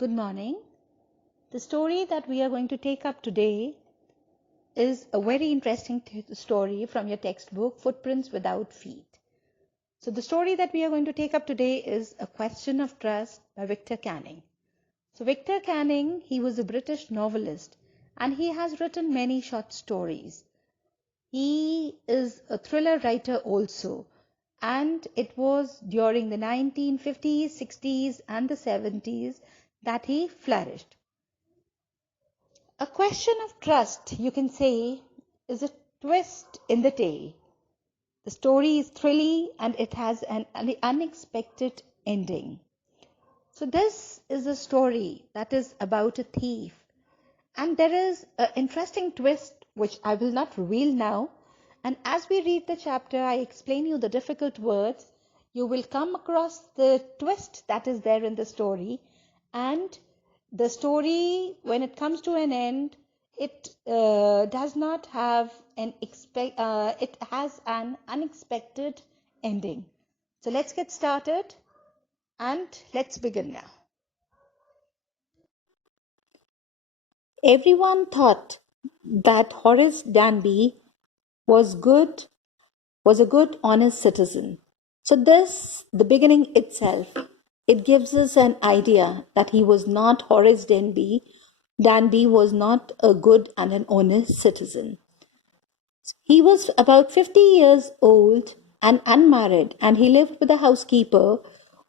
Good morning. The story that we are going to take up today is a very interesting story from your textbook, Footprints Without Feet. So the story that we are going to take up today is A Question of Trust by Victor Canning. So Victor Canning, he was a British novelist and he has written many short stories. He is a thriller writer also, and it was during the 1950s, 60s and the 70s that he flourished. A Question of Trust, you can say, is a twist in the tale. The story is thrilling and it has an unexpected ending. So this is a story that is about a thief, and there is an interesting twist which I will not reveal now. And as we read the chapter, I explain you the difficult words. You will come across the twist that is there in the story, and the story, when it comes to an end, it does not have it has an unexpected ending. So let's get started and let's begin now. Everyone thought that Horace Danby was a good, honest citizen. So this, the beginning itself, it gives us an idea that he was not Horace Danby. Danby was not a good and an honest citizen. He was about 50 years old and unmarried, and he lived with a housekeeper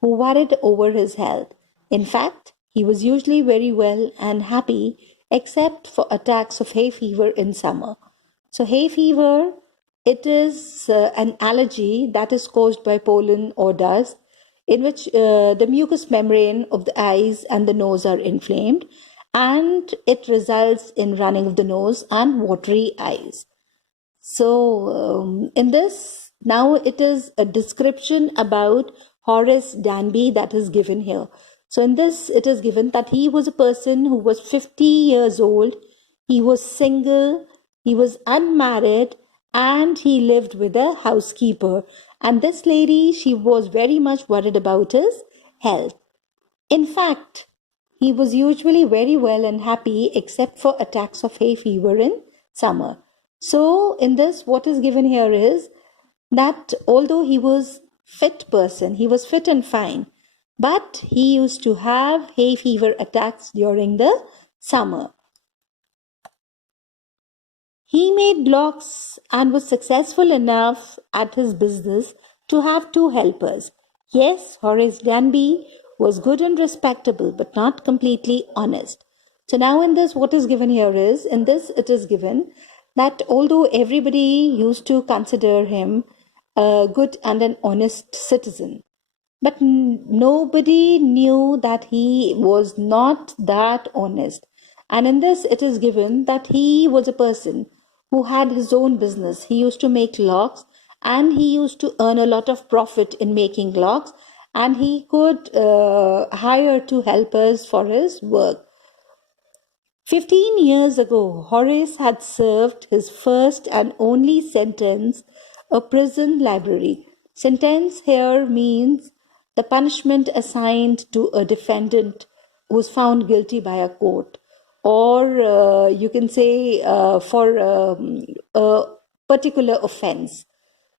who worried over his health. In fact, he was usually very well and happy, except for attacks of hay fever in summer. So hay fever, it is an allergy that is caused by pollen or dust, in which the mucous membrane of the eyes and the nose are inflamed, and it results in running of the nose and watery eyes. So in this, now it is a description about Horace Danby that is given here. So in this, it is given that he was a person who was 50 years old, he was single, he was unmarried, and he lived with a housekeeper. And this lady, she was very much worried about his health. In fact, he was usually very well and happy except for attacks of hay fever in summer. So in this, what is given here is that although he was fit person, he was fit and fine, but he used to have hay fever attacks during the summer. He made locks and was successful enough at his business to have 2 helpers. Yes, Horace Danby was good and respectable, but not completely honest. So now in this, what is given here is, in this it is given that although everybody used to consider him a good and an honest citizen, but nobody knew that he was not that honest. And in this, it is given that he was a person who had his own business. He used to make locks and he used to earn a lot of profit in making locks, and he could hire 2 helpers for his work. 15 years ago, Horace had served his first and only sentence, a prison library. Sentence here means the punishment assigned to a defendant who was found guilty by a court, or you can say for a particular offense.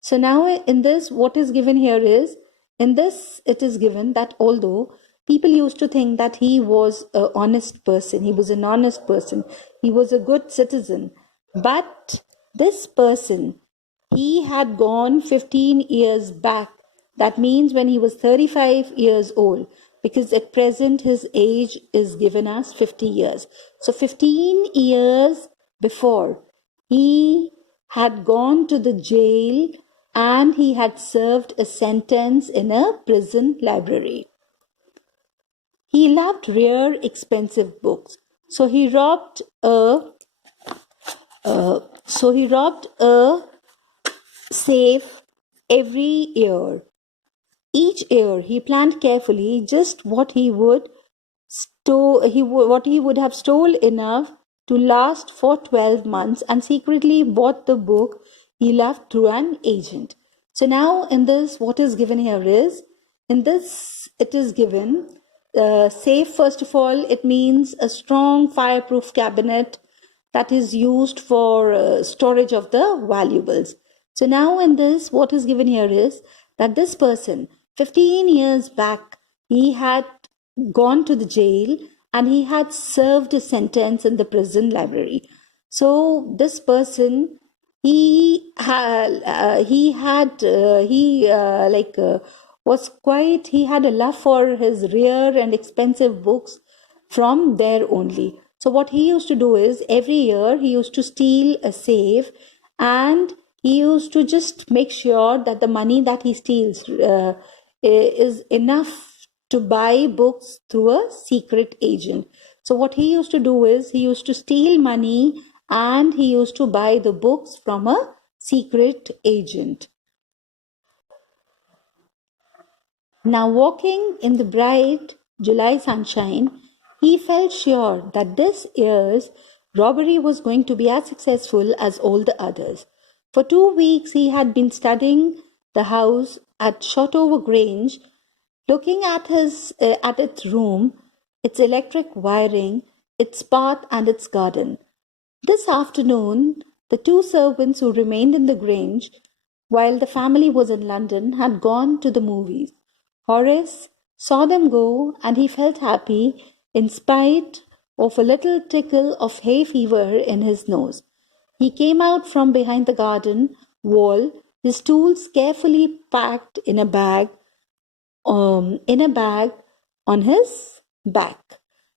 So now in this, what is given here is, in this it is given that although people used to think that he was an honest person, he was an honest person, he was a good citizen, but this person, he had gone 15 years back. That means when he was 35 years old, because at present his age is given as 50 years. So 15 years before, he had gone to the jail and he had served a sentence in a prison library. He loved rare, expensive books, so he robbed a safe every year. Each year, he planned carefully just what he would have stole enough to last for 12 months, and secretly bought the book he loved through an agent. So now in this, what is given here is, in this it is given Safe, first of all, it means a strong fireproof cabinet that is used for storage of the valuables. So now in this, what is given here is that this person, 15 years back, he had gone to the jail and he had served a sentence in the prison library. So this person, he was quite, he had a love for his rare and expensive books from there only. So what he used to do is every year he used to steal a safe, and he used to just make sure that the money that he steals is enough to buy books through a secret agent. So what he used to do is he used to steal money and he used to buy the books from a secret agent. Now, walking in the bright July sunshine, he felt sure that this year's robbery was going to be as successful as all the others. For 2 weeks, he had been studying the house at Shotover Grange, looking at its room, its electric wiring, its path, and its garden. This afternoon, the 2 servants who remained in the Grange while the family was in London had gone to the movies. Horace saw them go and he felt happy in spite of a little tickle of hay fever in his nose. He came out from behind the garden wall, his tools carefully packed in a bag on his back.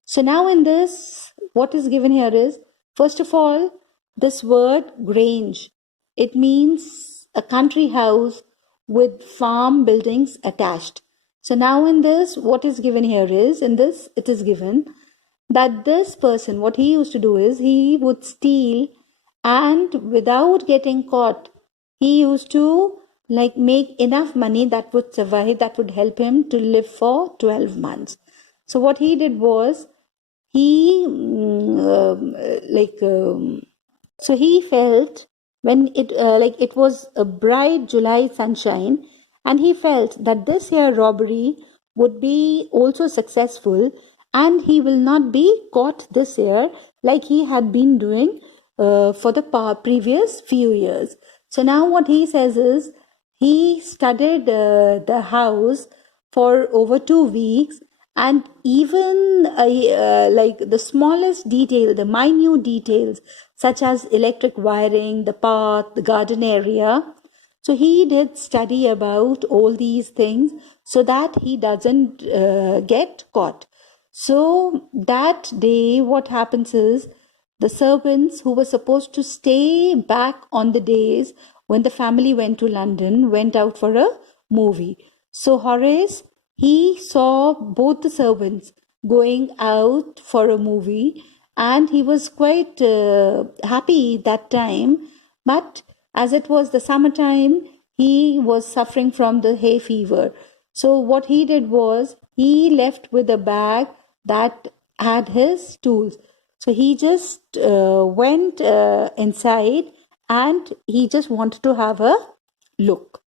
So now in this, what is given here is, first of all, this word Grange. It means a country house with farm buildings attached. So now in this, what is given here is, in this it is given that this person, what he used to do is, he would steal, and without getting caught, he used to make enough money that would survive, that would help him to live for 12 months. So what he did was, he so he felt when it was a bright July sunshine, and he felt that this year robbery would be also successful, and he will not be caught this year like he had been doing for the previous few years. So now what he says is, he studied the house for over 2 weeks, and even the smallest detail, the minute details such as electric wiring, the path, the garden area. So he did study about all these things so that he doesn't get caught. So that day, what happens is, the servants who were supposed to stay back on the days when the family went to London went out for a movie. So Horace, he saw both the servants going out for a movie, and he was quite happy that time. But as it was the summertime, he was suffering from the hay fever. So what he did was, he left with a bag that had his tools. So he just went inside and he just wanted to have a look.